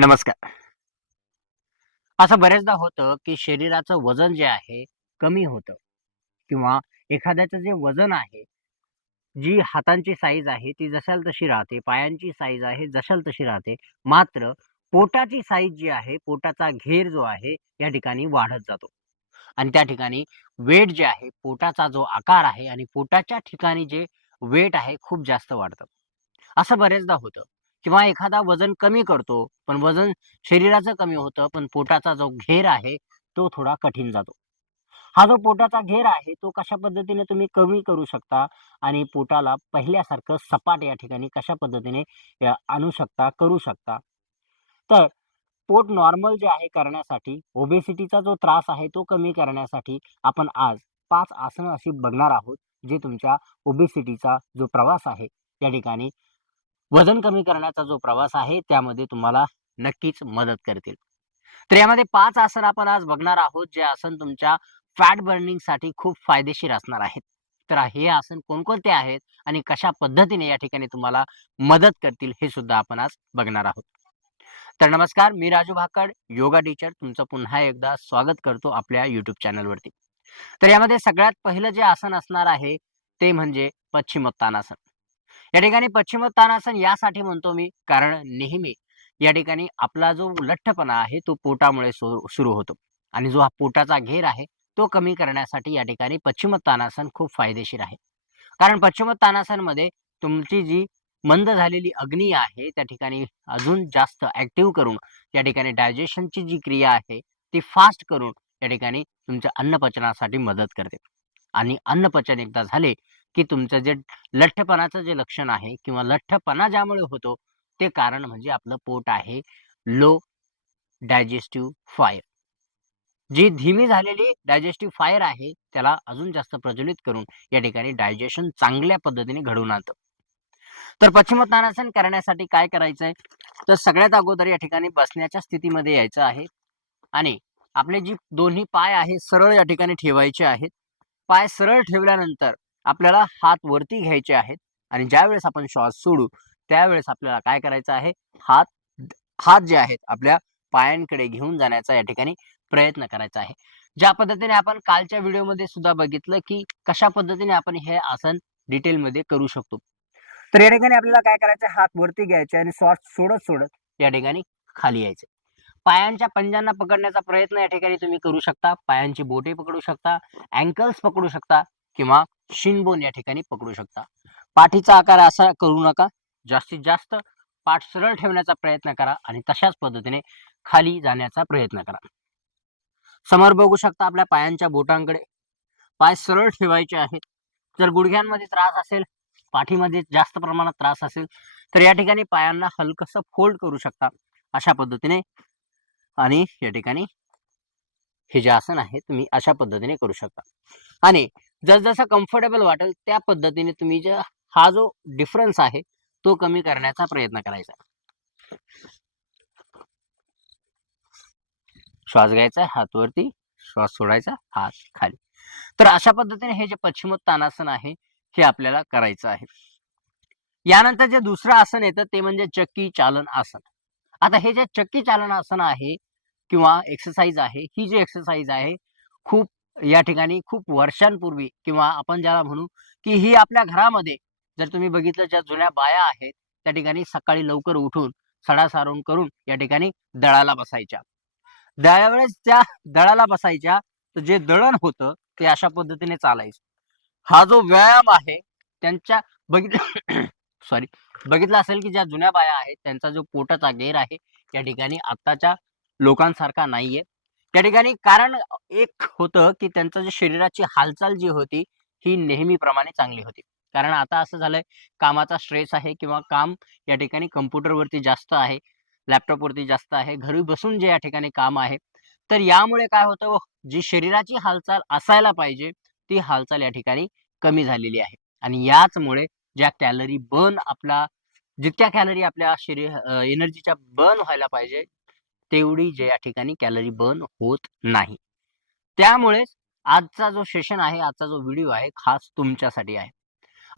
नमस्कार. असं बरेचदा होतं, की शरीराचं वजन जे आहे कमी होतं किंवा एखाद्याचं जे वजन आहे, जी हातांची साईज आहे ती जशाला तशी राहते, पायांची साईज आहे जशाला तशी राहते. मात्र पोटाची साईज जी आहे, पोटाचा घेर जो आहे या ठिकाणी वाढत जातो आणि त्या ठिकाणी वेट जे आहे, पोटाचा जो आकार आहे आणि पोटाच्या ठिकाणी जे वेट आहे खूप जास्त वाढतं. असं बरेचदा होतं किंवा एखादा वजन कमी करतो, पण वजन शरीराचं कमी होतं, पण पोटाचा जो घेर आहे, तो थोडा कठीण जातो. हा जो पोटाचा घेर आहे, तो कशा पद्धतीने तुम्ही कमी करू शकता आणि पोटाला पहिल्यासारखं सपाट या ठिकाणी कशा पद्धतीने आणू शकता, करू शकता. तर पोट नॉर्मल जे आहे करण्यासाठी, ओबेसिटीचा जो त्रास आहे, तो कमी करण्यासाठी आपण आज 5 आसनं अशी बघणार आहोत, जे तुमच्या ओबेसिटीचा जो प्रवास आहे, त्या ठिकाणी वजन कमी करण्याचा जो प्रवास आहे, त्यामध्ये तुम्हाला नक्कीच मदत करतील. तर यामध्ये 5 आसन आपण आज बघणार आहोत, जे आसन तुमच्या फॅट बर्निंगसाठी खूप फायदेशीर असणार आहेत. तर हे आसन कोणकोणते आहेत आणि कशा पद्धतीने या ठिकाणी तुम्हाला मदत करतील, हे सुद्धा आपण आज बघणार आहोत. तर नमस्कार, मी राजू भाकड, योगा टीचर तुमचं पुन्हा एकदा स्वागत करतो आपल्या YouTube चॅनलवरती. तर यामध्ये सगळ्यात पहिलं जे आसन असणार आहे, ते म्हणजे पश्चिमोत्तानासन. या ठिकाणी पश्चिमोत्तानासन यासाठी म्हणतो मी, कारण नेहमी या ठिकाणी आपला जो लठ्ठपणा आहे, तो पोटामुळे सुरू होतो आणि जो हा पोटाचा घेर आहे, तो कमी करण्यासाठी या ठिकाणी पश्चिमोत्तानासन खूप फायदेशीर आहे. कारण पश्चिमोत्तानासनमध्ये तुमची जी मंद झालेली अग्नी आहे, त्या ठिकाणी अजून जास्त ॲक्टिव्ह करून या ठिकाणी डायजेशनची जी क्रिया आहे, ती फास्ट करून या ठिकाणी तुमच्या अन्नपचनासाठी मदत करते. आणि अन्नपचन एकदा झाले, की तुमचं जे लठ्ठपणाचं जे लक्षण आहे किंवा लठ्ठपणा ज्यामुळे होतो, ते कारण म्हणजे आपलं पोट आहे लो डायजेस्टिव्ह फायर. जी धीमी झालेली डायजेस्टिव्ह फायर आहे, त्याला अजून जास्त प्रज्वलित करून या ठिकाणी डायजेशन चांगल्या पद्धतीने घडवून आणतं. तर पश्चिमोत्तानासन करण्यासाठी काय करायचंय? तर सगळ्यात अगोदर या ठिकाणी बसण्याच्या स्थितीमध्ये यायचं आहे आणि आपले जी दोन्ही पाय आहेत सरळ या ठिकाणी ठेवायचे आहेत. पाय सरळ ठेवल्यानंतर आपल्याला हात वरती घ्यायचे आहेत आणि ज्यावेळेस आपण श्वास सोडू, त्यावेळेस आपल्याला काय करायचं आहे? हात हात जे आहेत आपल्या पायांकडे घेऊन जाण्याचा या ठिकाणी प्रयत्न करायचा आहे. ज्या पद्धतीने आपण कालच्या व्हिडिओमध्ये सुद्धा बघितलं, की कशा पद्धतीने आपण हे आसन डिटेलमध्ये करू शकतो. तर या ठिकाणी आपल्याला काय करायचं आहे? हात वरती घ्यायचे आणि श्वास सोडत-सोडत या ठिकाणी खाली यायचे. पायांच्या पंजांना पकडण्याचा प्रयत्न या ठिकाणी तुम्ही करू शकता. पायांची बोटे पकडू शकता, अँकल्स पकडू शकता किंवा शिनबोन या ठिकाणी पकडू शकता. पाठीचा आकार असा करू नका. जास्तीत जास्त पाठ सरळ ठेवण्याचा प्रयत्न करा आणि तशाच पद्धतीने खाली जाण्याचा प्रयत्न करा. समोर बघू शकता आपल्या पायांच्या बोटांकडे. पाय सरळ ठेवायचे आहेत. जर गुडघ्यांमध्ये त्रास असेल, पाठीमध्ये जास्त प्रमाणात त्रास असेल, तर या ठिकाणी पायांना हलकसं फोल्ड करू शकता. अशा पद्धतीने आणि या ठिकाणी हे जे आसन आहे तुम्ही अशा पद्धतीने करू शकता. आणि जसं कम्फर्टेबल वाटेल त्या पद्धतीने तुम्ही हा जो डिफरन्स आहे, तो कमी करण्याचा प्रयत्न करायचा. श्वास घ्यायचा हात वरती, श्वास सोडायचा हात खाली. तर अशा पद्धतीने हे जे पश्चिमोत्तानासन आहे, हे आपल्याला करायचं आहे. यानंतर जे दुसरं आसन येतं ते म्हणजे चक्की चालन आसन. आता हे जे चक्की चालन आसन आहे किंवा एक्सरसाइज आहे, ही जी एक्सरसाइज आहे खूप या ठिकाणी खूप वर्षांपूर्वी किंवा आपण ज्याला म्हणू, की ही आपल्या घरामध्ये जर तुम्ही बघितलं ज्या जुन्या बाया आहेत, त्या ठिकाणी सकाळी लवकर उठून सडा-सारून करून या ठिकाणी दळाला बसायच्या. त्यावेळेस त्या दळाला बसायच्या, तर जे दळण होतं ते अशा पद्धतीने चालायचं. हा जो व्यायाम आहे त्यांच्या बघितलं सॉरी बघितलं असेल, की ज्या जुन्या बाया आहेत त्यांचा जो पोटाचा घेर आहे, त्या ठिकाणी आत्ताच्या लोकांसारखा नाहीये. त्या ठिकाणी कारण एक होतं, की त्यांचं जे शरीराची हालचाल जी होती, ही नेहमीप्रमाणे चांगली होती. कारण आता असं झालंय कामाचा स्ट्रेस आहे किंवा काम या ठिकाणी कॉम्प्युटरवरती जास्त आहे, लॅपटॉपवरती जास्त आहे, घरी बसून जे या ठिकाणी काम आहे. तर यामुळे काय होतं, जी शरीराची हालचाल असायला पाहिजे, ती हालचाल या ठिकाणी कमी झालेली आहे आणि याचमुळे ज्या कॅलरी बर्न आपला जितक्या कॅलरी आपल्या एनर्जीच्या बर्न व्हायला पाहिजे, तेवढी जे या ठिकाणी कॅलरी बर्न होत नाही. त्यामुळेच आजचा जो सेशन आहे, आजचा जो व्हिडिओ आहे, खास तुमच्यासाठी आहे.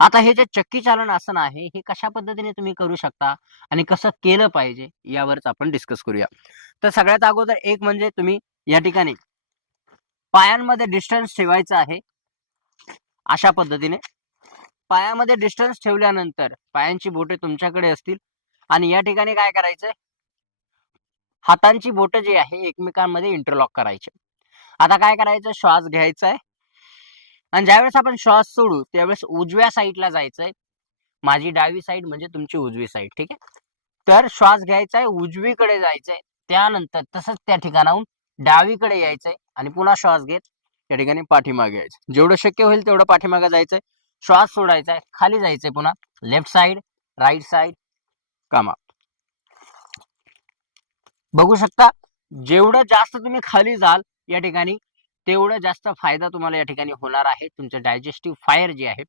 आता हे जे चक्की चालन आसन आहे हे कशा पद्धतीने तुम्ही करू शकता आणि कसं केलं पाहिजे यावरच आपण डिस्कस करूया. तर सगळ्यात अगोदर एक म्हणजे तुम्ही या ठिकाणी पायांमध्ये डिस्टन्स ठेवायचं आहे. अशा पद्धतीने पायामध्ये डिस्टन्स ठेवल्यानंतर पायांची बोटे तुमच्याकडे असतील आणि या ठिकाणी काय करायचंय, हातांची बोटं जी आहे एकमेकांमध्ये इंटरलॉक करायचे. आता काय करायचं, श्वास घ्यायचा आहे आणि ज्यावेळेस आपण श्वास सोडू त्यावेळेस उजव्या साईडला जायचंय. माझी डावी साईड म्हणजे तुमची उजवी साईड, ठीक आहे. तर श्वास घ्यायचा आहे, उजवीकडे जायचंय. त्यानंतर तसंच त्या ठिकाणाहून डावीकडे यायचंय आणि पुन्हा श्वास घेत त्या ठिकाणी पाठीमागे यायचं. जेवढं शक्य होईल तेवढं पाठीमागे जायचंय. श्वास सोडायचा आहे, खाली जायचंय पुन्हा left side, right side, come up. बघू शकता जेवढं जास्त तुम्ही खाली जाल या ठिकाणी तेवढं जास्त फायदा तुम्हाला या ठिकाणी होणार आहे. तुमचं डायजेस्टिव्ह फायर जी आहे,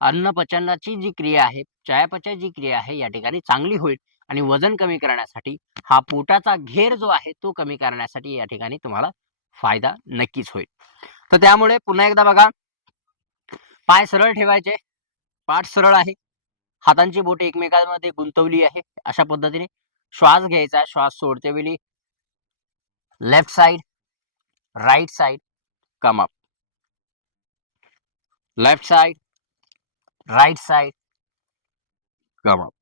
अन्न पचनाची जी क्रिया आहे, चयापचय जी क्रिया आहे या ठिकाणी चांगली होईल आणि वजन कमी करण्यासाठी हा पोटाचा घेर जो आहे तो कमी करण्यासाठी या ठिकाणी तुम्हाला फायदा नक्कीच होईल. तर त्यामुळे पुन्हा एकदा बघा, पाय सरळ ठेवायचे, पाठ सरळ आहे, हातांची बोटे एकमेकांमध्ये गुंतवली आहे. अशा पद्धतीने श्वास घ्यायचा, श्वास सोडते वेळी left side, right side, come up, left side, right side, come up.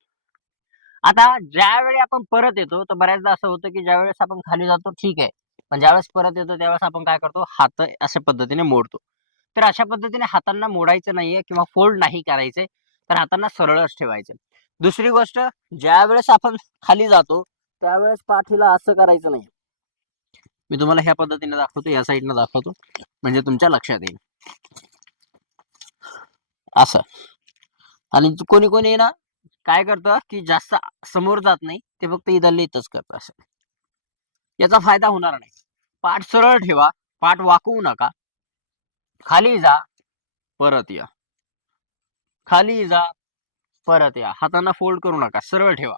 आता ज्यावेळी आपण परत येतो तर बऱ्याचदा असं होतं की ज्यावेळेस आपण खाली जातो ठीक आहे, पण ज्यावेळेस परत येतो त्यावेळेस आपण काय करतो, हात अशा पद्धतीने मोडतो. तर अशा पद्धतीने हातांना मोडायचं नाहीये किंवा फोल्ड नाही करायचे, तर हातांना सरळच ठेवायचे. दुसरी गोष्ट, ज्यावेळेस आपण खाली जातो त्यावेळेस पाठीला असं करायचं नाही. मी तुम्हाला ह्या पद्धतीने दाखवतो, या साईडनं दाखवतो म्हणजे तुमच्या लक्षात येईल. असं. आणि कोणी कोणी ना काय करतं की जास्त समोर जात नाही, ते फक्त इथल्या इथंच करतं. असं याचा फायदा होणार नाही. पाठ सरळ ठेवा, पाठ वाकवू नका. खाली जा, परत या, खाली जा, परत या. हातांना फोल्ड करू नका, सरळ ठेवा.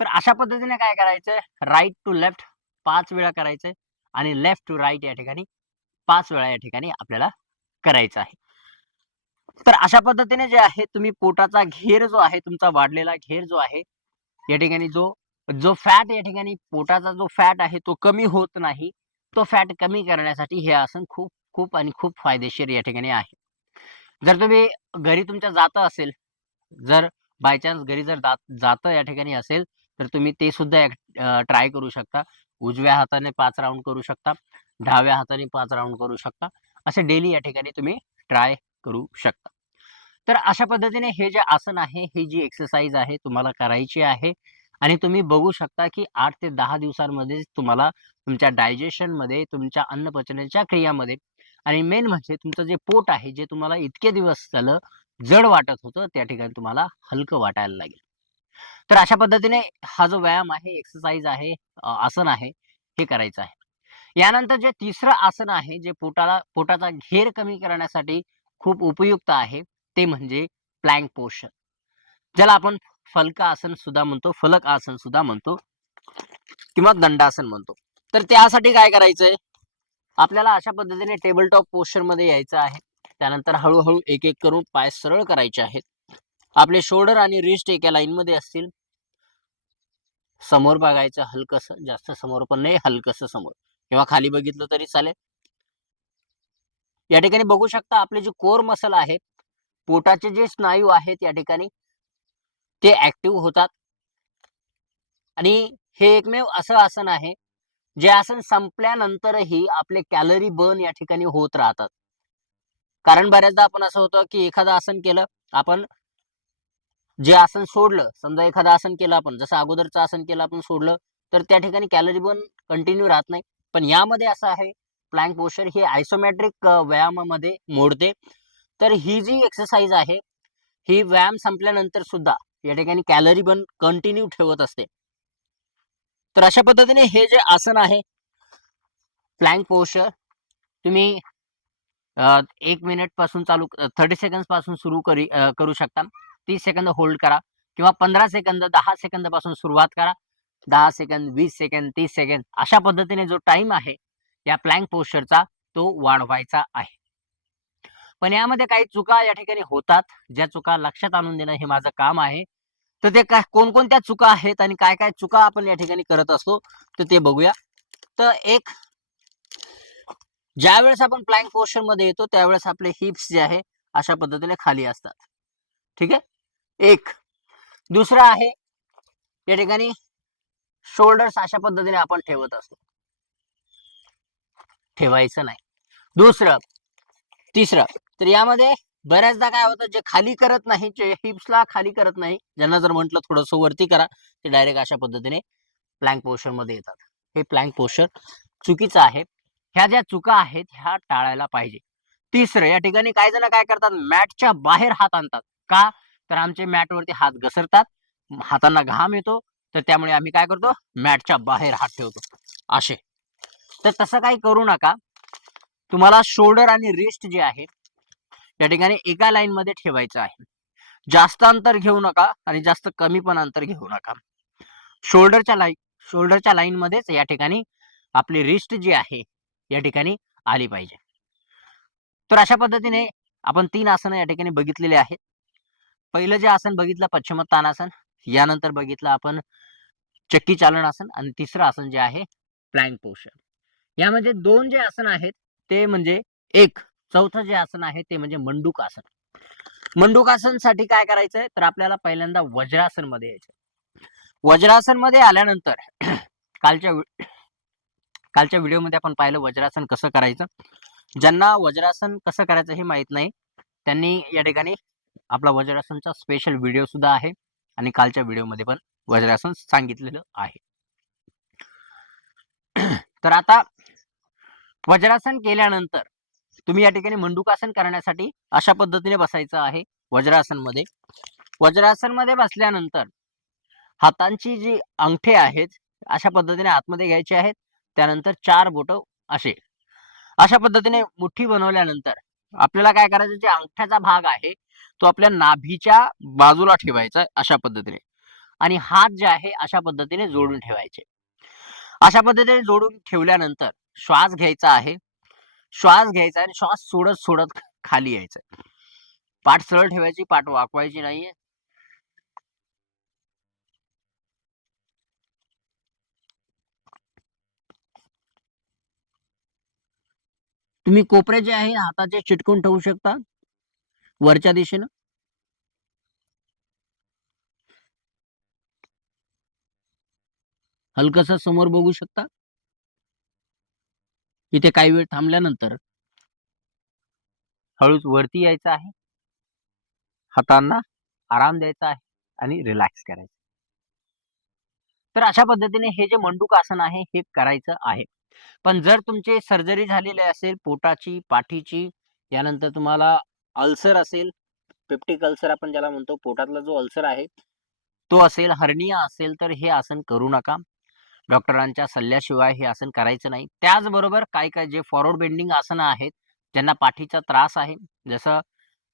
तर अशा पद्धतीने काय करायचंय, राईट टू लेफ्ट 5 वेळा करायचंय आणि लेफ्ट टू राईट या ठिकाणी 5 वेळा या ठिकाणी आपल्याला करायचं आहे. तर अशा पद्धतीने जे आहे तुम्ही पोटाचा घेर जो आहे, तुमचा वाढलेला घेर जो आहे या ठिकाणी जो जो फॅट या ठिकाणी पोटाचा जो फॅट आहे तो कमी होत नाही. तो फॅट कमी करण्यासाठी हे आसन खूप खूप आणि खूप फायदेशीर या ठिकाणी आहे. जर तुम्ही घरी तुमच्या जात असेल, जर बाय चान्स घरी जर जातं या ठिकाणी असेल, तर तुम्ही ते सुद्धा ट्राय करू शकता. उजव्या हाताने 5 राउंड करू शकता, डाव्या हाताने 5 राउंड करू शकता. असे डेली या ठिकाणी तुम्ही ट्राय करू शकता. तर अशा पद्धतीने हे जे आसन आहे, ही जी एक्सरसाइज आहे तुम्हाला करायची आहे आणि तुम्ही बघू शकता, की 8 ते 10 दिवसांमध्येच तुम्हाला तुमच्या डायजेशनमध्ये, तुमच्या अन्नपचनाच्या क्रियामध्ये आणि मेन म्हणजे तुमचं जे पोट आहे, जे तुम्हाला इतके दिवस झालं जड वाटत होतं, त्या ठिकाणी तुम्हाला हलकं वाटायला लागेल. तर अशा पद्धतीने हा जो व्यायाम आहे, एक्सरसाइज आहे, आसन आहे, हे करायचं आहे. यानंतर जे तिसरं आसन आहे, जे पोटाचा घेर कमी करण्यासाठी खूप उपयुक्त आहे, ते म्हणजे प्लॅंक पोश्चर. ज्याला आपण फलकासन सुद्धा म्हणतो, फलक आसन सुद्धा म्हणतो किंवा दंडासन म्हणतो. तर त्यासाठी काय करायचंय, आपल्याला अशा पद्धतीने टेबल टॉप पोश्चरमध्ये यायचं आहे. त्यानंतर हळू एक-एक करून पाय सरळ करायचे आहेत. आपले शोल्डर आणि रिस्ट एका लाईनमध्ये असतील. समोर बघायचं हलकसं, जास्त समोर पण नाही, हलकसं समोर किंवा खाली बघितलं तरी चालेल. या ठिकाणी बघू शकता आपले जे कोर मसल आहेत, पोटाचे जे स्नायू आहेत या ठिकाणी ते ऍक्टिव्ह होतात आणि हे एकमेव असं आसन आहे, जे आसन संपल्यानंतरही आपले कॅलरी बर्न या ठिकाणी होत राहतात. कारण बऱ्याचदा आपण असं होतं, की एखादं आसन केलं, आपण जे आसन सोडलं, समजा एखादं आसन केलं आपण, जसं अगोदरचं आसन केलं आपण सोडलं, तर त्या ठिकाणी कॅलरी बर्न कंटिन्यू राहत नाही. पण यामध्ये असं आहे, प्लॅंक पोश्चर ही आयसोमेट्रिक व्यायामामध्ये मोडते. तर ही जी एक्सरसाइज आहे, ही व्यायाम संपल्यानंतर सुद्धा या ठिकाणी कॅलरी बर्न कंटिन्यू ठेवत असते. तर अशा पद्धतीने हे जे आसन आहे, प्लॅंक पोश्चर तुम्ही 1 मिनिट पासून 30 सेकंड्स पासून करू शकता. 30 सेकंद होल्ड करा किंवा 15 सेकंद, 10 सेकंदापासून सुरुवात करा. 10 सेकंद, 20 सेकंद, 30 सेकंद अशा पद्धतीने जो टाईम आहे, या प्लॅंक पोश्चरचा तो वाढवायचा आहे. पण यामध्ये काही चुका या ठिकाणी होतात, ज्या चुका लक्षात आणून देणं हे माझं काम आहे. तर ते काय कोणकोणत्या चुका आहेत आणि काय-काय चुका आपण या ठिकाणी करत असतो, तर ते बघूया. तर एक ज्यावेळेस आपण प्लॅंक पोश्चरमध्ये येतो, त्यावेळेस आपले हिप्स जे आहे, अशा पद्धतीने खाली असतात. ठीक आहे? एक. दुसरं आहे, या ठिकाणी शोल्डर्स अशा पद्धतीने आपण ठेवत असतो. ठेवायचं नाही. दुसरं. तिसरं. तर यामध्ये बऱ्याचदा काय होतं, जे खाली करत नाही, जे हिप्सला खाली करत नाही, ज्यांना जर म्हटलं थोडंसं वरती करा, ते डायरेक्ट अशा पद्धतीने प्लॅंक पोश्चरमध्ये येतात. हे प्लॅंक पोश्चर चुकीचं आहे. ह्या ज्या चुका आहेत, ह्या टाळायला पाहिजे. तिसरं, या ठिकाणी काही जण काय करतात, मॅटच्या बाहेर हात आणतात. का? तर आमचे मॅटवरती हात घसरतात, हातांना घाम येतो, तर त्यामुळे आम्ही काय करतो, मॅटच्या बाहेर हात ठेवतो, असे. तर तसं काही करू नका. तुम्हाला शोल्डर आणि रिस्ट जे आहे, या ठिकाणी एका लाईनमध्ये ठेवायचं आहे. जास्त अंतर घेऊ नका आणि जास्त कमी पण अंतर घेऊ नका. शोल्डरच्या लाईनमध्येच या ठिकाणी आपली रिस्ट जी आहे, या ठिकाणी आली पाहिजे. तर अशा पद्धतीने आपण 3 आसनं या ठिकाणी बघितलेली आहेत. पहिलं जे आसन बघितलं पश्चिमोत्तानासन, यानंतर बघितलं आपण चक्की चालन आसन आणि तिसरं आसन जे आहे प्लॅंक पोश्चर. यामध्ये 2 जे आसन आहेत ते म्हणजे एक चौथं जे आसन आहे ते म्हणजे मंडूक आसन. मंडूक आसनसाठी काय करायचंय तर आपल्याला पहिल्यांदा वज्रासनमध्ये यायचं. वज्रासनमध्ये आल्यानंतर कालच्या कालच्या व्हिडिओमध्ये आपण पाहिलं वज्रासन कसं करायचं. ज्यांना वज्रासन कसं करायचं हे माहित नाही, त्यांनी या ठिकाणी आपला वज्रासनचा स्पेशल व्हिडिओ सुद्धा आहे आणि कालच्या व्हिडिओमध्ये पण वज्रासन सांगितलेलं आहे. तर आता वज्रासन केल्यानंतर तुम्ही या ठिकाणी मंडूकासन करण्यासाठी अशा पद्धतीने बसायचं आहे वज्रासनमध्ये. वज्रासनमध्ये बसल्यानंतर हातांची जी अंगठे आहेत, अशा पद्धतीने आतमध्ये घ्यायचे आहेत. त्यानंतर 4 बोटं असे. अशा पद्धतीने मुठ्ठी बनवल्यानंतर आपल्याला काय करायचं, जे अंगठ्याचा भाग आहे, तो आपल्या नाभीच्या बाजूला ठेवायचा आहे अशा पद्धतीने आणि हात जे आहे अशा पद्धतीने जोडून ठेवायचे. अशा पद्धतीने जोडून ठेवल्यानंतर श्वास घ्यायचा आहे. श्वास घ्यायचा आणि श्वास सोडत-सोडत खाली यायचं. पाठ सरळ ठेवायची, पाठ वाकवायची नाहीये. तुम्ही कोपरे जे आहे हाताचे चिटकवून ठेवू शकता वरच्या दिशेनं. हलकसं समोर बघू शकता. इथे काही वेळ थांबल्यानंतर हळूच वरती यायचं आहे. हातांना आराम द्यायचा आहे आणि रिलॅक्स करायचं. तर अशा पद्धतीने हे जे मंडूक आसन आहे हे करायचं आहे. पण जर तुमची सर्जरी झालेली असेल पोटाची, पाठीची, यानंतर तुम्हाला अल्सर असेल, पेप्टिक अल्सर आपण ज्याला म्हणतो, पोटातला जो अल्सर आहे, तो असेल, हर्निया असेल, तर हे आसन करू नका. डॉक्टरांच्या सल्ल्याशिवाय हे आसन करायचं नाही. त्याचबरोबर काही-काही जे फॉरवर्ड बेंडिंग आसनं आहेत, ज्यांना पाठीचा त्रास आहे, जसं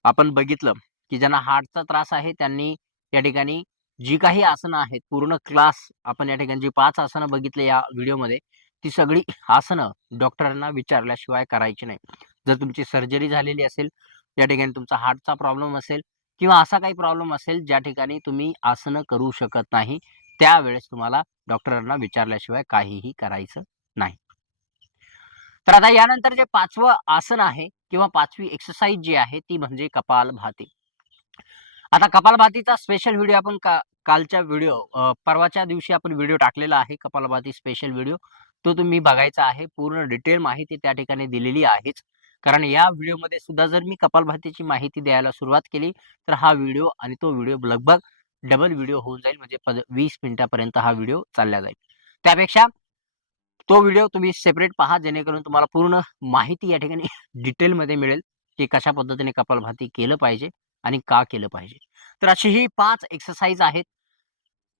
आपण बघितलं, की ज्यांना हार्टचा त्रास आहे, त्यांनी या ठिकाणी जी काही आसनं आहेत, पूर्ण क्लास आपण या ठिकाणी जी 5 आसनं बघितली या व्हिडिओमध्ये, ती सगळी आसनं डॉक्टरांना विचारल्याशिवाय करायची नाही. जर तुमची सर्जरी झालेली असेल, या ठिकाणी तुमचा हार्टचा प्रॉब्लेम असेल किंवा असा काही प्रॉब्लेम असेल, ज्या ठिकाणी तुम्ही आसनं करू शकत नाही, त्यावेळेस तुम्हाला डॉक्टरांना विचारल्याशिवाय काहीही करायचं नाही. तर आता यानंतर जे 5वं आसन आहे किंवा 5वी एक्सरसाइज जी आहे ती म्हणजे कपालभाती. आता कपालभातीचा स्पेशल व्हिडिओ आपण कालच्या परवाच्या दिवशी आपण व्हिडिओ टाकलेला आहे कपालभाती स्पेशल व्हिडिओ. तो तुम्ही बघायचा आहे. पूर्ण डिटेल माहिती त्या ठिकाणी दिलेली आहेच. कारण या व्हिडिओमध्ये सुद्धा जर मी कपालभातीची माहिती द्यायला सुरुवात केली, तर हा व्हिडिओ आणि तो व्हिडिओ लगभग डबल व्हिडिओ होऊन जाईल. म्हणजे 20 मिनिटापर्यंत हा व्हिडिओ चालला जाईल. त्यापेक्षा तो व्हिडिओ तुम्ही सेपरेट पहा, जेणेकरून तुम्हाला पूर्ण माहिती या ठिकाणी डिटेलमध्ये मिळेल, की कशा पद्धतीने कपालभाती केलं पाहिजे आणि का केलं पाहिजे. तर अशी ही 5 एक्सरसाइज आहेत,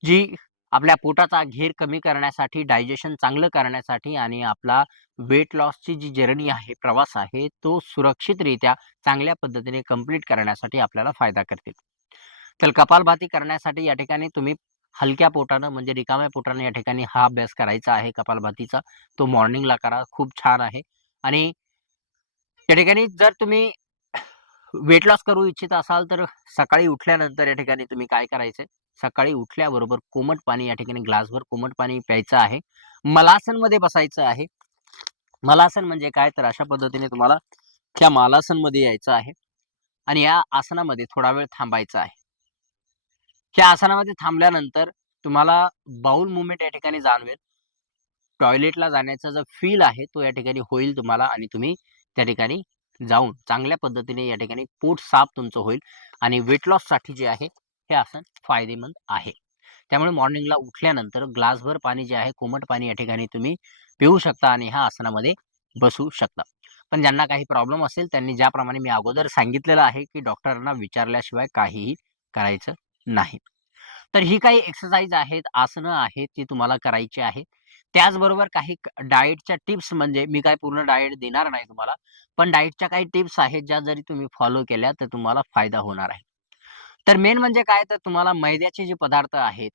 जी आपल्या पोटाचा घेर कमी करण्यासाठी, डायजेशन चांगलं करण्यासाठी आणि आपला वेट लॉसची जी जर्नी आहे, प्रवास आहे, तो सुरक्षितरित्या चांगल्या पद्धतीने कंप्लीट करण्यासाठी आपल्याला फायदा करतील. तर कपालभाती करण्यासाठी या ठिकाणी तुम्ही हलक्या पोटानं म्हणजे रिकाम्या पोटानं या ठिकाणी हा अभ्यास करायचा आहे कपालभातीचा. तो मॉर्निंगला करा, खूप छान आहे आणि त्या ठिकाणी जर तुम्ही वेट लॉस करू इच्छित असाल तर सकाळी उठल्यानंतर या ठिकाणी तुम्ही काय करायचंय, सकाळी उठल्याबरोबर कोमट पाणी या ठिकाणी ग्लासभर कोमट पाणी प्यायचं आहे. मलासनमध्ये बसायचं आहे. मलासन म्हणजे काय तर अशा पद्धतीने तुम्हाला त्या मलासनमध्ये यायचं आहे आणि या आसनामध्ये थोडा वेळ थांबायचं आहे. या आसनामध्ये थांबल्यानंतर तुम्हाला बाउल मूव्हमेंट या ठिकाणी जाणवेल. टॉयलेटला जाण्याचा जो फील आहे तो या ठिकाणी होईल तुम्हाला आणि तुम्ही त्या ठिकाणी जाऊन चांगल्या पद्धतीने या ठिकाणी पोट साफ तुमचं होईल आणि वेट लॉससाठी जे आहे हे आसन फायदेमंद आहे. त्यामुळे मॉर्निंगला उठल्यानंतर ग्लासभर पाणी जे आहे कोमट पाणी या ठिकाणी तुम्ही पिऊ शकता आणि ह्या आसनामध्ये बसू शकता. पण ज्यांना काही प्रॉब्लेम असेल त्यांनी ज्याप्रमाणे मी अगोदर सांगितलेलं आहे, की डॉक्टरांना विचारल्याशिवाय काहीही करायचं नाही. तर ही काही एक्सरसाइज आहेत, आसनं आहेत, ती तुम्हाला करायची आहे. त्याचबरोबर काही डाएटच्या टिप्स म्हणजे मी काय पूर्ण डाएट देणार नाही तुम्हाला. पण डाएटच्या काही टिप्स आहेत, ज्या जरी तुम्ही फॉलो केल्या, तर तुम्हाला फायदा होणार आहे. तर मेन म्हणजे काय, तर तुम्हाला मैद्याचे जे पदार्थ आहेत,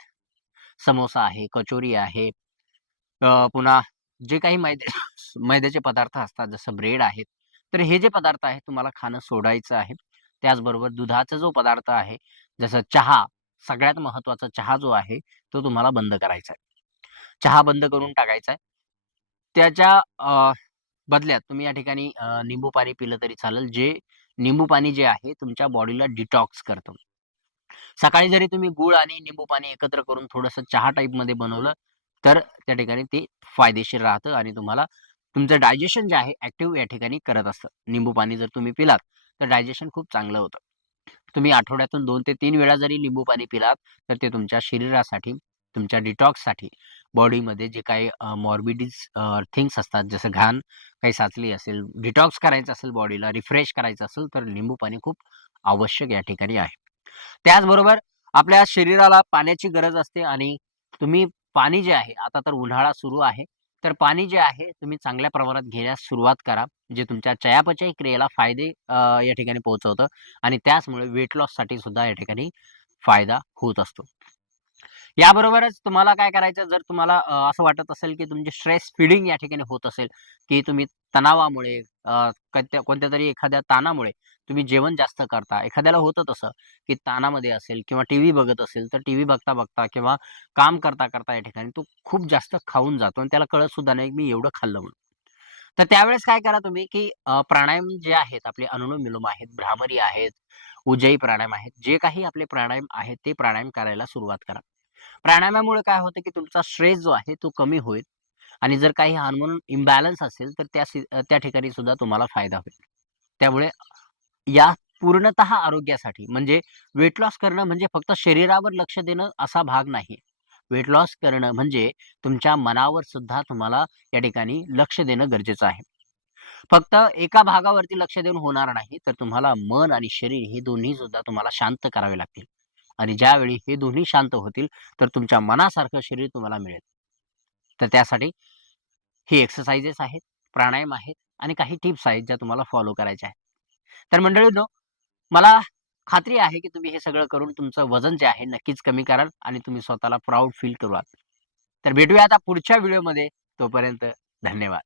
समोसा आहे, कचोरी आहे, पुन्हा जे काही मैद्याचे पदार्थ असतात, जसं ब्रेड आहेत. तर हे जे पदार्थ आहेत, तुम्हाला खाणं सोडायचं आहे. त्याचबरोबर दुधाचा जो पदार्थ आहे, जसं चहा, सगळ्यात महत्त्वाचा चहा जो आहे, तो तुम्हाला बंद करायचा आहे. चहा बंद करून टाकायचा आहे. त्याच्या बदल्यात तुम्ही या ठिकाणी निंबू पाणी पिलं तरी चालेल. जे निंबू पाणी जे आहे तुमच्या बॉडीला डिटॉक्स करतं. सकाळी जरी तुम्ही गूळ आणि निंबू पाणी एकत्र करून थोडंसं चहा टाईपमध्ये बनवलं, तर त्या ठिकाणी ते फायदेशीर राहतं आणि तुम्हाला तुमचं डायजेशन जे आहे ॲक्टिव्ह या ठिकाणी करत असतं. निंबू पाणी जर तुम्ही पिलात, तर डायजेशन खूप चांगलं होतं. तुम्ही आठवड्यातून 2 ते 3 वेळा जरी लिंबू पाणी पिलात, तर ते तुमच्या शरीरासाठी, तुमच्या डिटॉक्ससाठी, बॉडीमध्ये जे काही थिंग्स असतात, जसं घाण काही साचली असेल, डिटॉक्स करायचं असेल बॉडीला, रिफ्रेश करायचं असेल, तर लिंबू पाणी खूप आवश्यक या ठिकाणी आहे. त्याचबरोबर आपल्या शरीराला पाण्याची गरज असते आणि तुम्ही पाणी जे आहे, आता तर उन्हाळा सुरू आहे, तर पाणी जे आहे तुम्ही चांगल्या प्रमाणात घेण्यास सुरुवात करा. जे तुमच्या चयापचय क्रियेला फायदे या ठिकाणी पोहोचवतं आणि त्याचमुळे वेट लॉससाठी सुद्धा या ठिकाणी फायदा होत असतो. याबरोबरच तुम्हाला काय करायचं जर तुम्हाला असं वाटत असेल, की तुमची स्ट्रेस फीडिंग या ठिकाणी होत असेल, की तुम्ही तणावामुळे कोणत्यातरी एखाद्या ताणामुळे तुम्ही जेवण जास्त करता. एखाद्याला होतं तसं, की ताणामध्ये असेल किंवा टीव्ही बघत असेल, तर टीव्ही बघता-बघता किंवा काम करता-करता या ठिकाणी तो खूप जास्त खाऊन जातो आणि त्याला कळत सुद्धा नाही, की मी एवढं खाल्लं म्हणून. तर त्यावेळेस काय करा तुम्ही, की प्राणायाम जे आहेत आपले अनुलोम-विलोम आहेत, भ्रामरी आहेत, उज्जयी प्राणायाम आहेत. जे काही आपले प्राणायाम आहेत, ते प्राणायाम करायला सुरुवात करा. प्राणायामामुळे काय होतं, की तुमचा स्ट्रेस जो आहे तो कमी होईल आणि जर काही हार्मोन इम्बॅलन्स असेल, तर त्या ठिकाणी सुद्धा तुम्हाला फायदा होईल. त्यामुळे या पूर्णतः आरोग्यासाठी म्हणजे वेट लॉस करणं म्हणजे फक्त शरीरावर लक्ष देणं असा भाग नाही. वेट लॉस करणं म्हणजे तुमच्या मनावर सुद्धा तुम्हाला या ठिकाणी लक्ष देणं गरजेचं आहे. फक्त एका भागावरती लक्ष देऊन होणार नाही, तर तुम्हाला मन आणि शरीर हे दोन्ही सुद्धा तुम्हाला शांत करावे लागतील. आणि ज्यावेळी हे दोन्ही शांत होतील, तर तुमच्या मनासारखं शरीर तुम्हाला मिळेल. तर त्यासाठी हे एक्सरसाइजेस आहेत, प्राणायाम आहेत आणि काही टिप्स आहेत ज्या तुम्हाला फॉलो करायच्या आहेत. तर मंडळींनो, मला खात्री आहे की तुम्ही हे सगळं करून तुमचं वजन जे आहे नक्कीच कमी कराल आणि तुम्ही स्वतःला प्राउड फील कराल. तर भेटूया आता पुढच्या व्हिडिओमध्ये. तोपर्यंत धन्यवाद.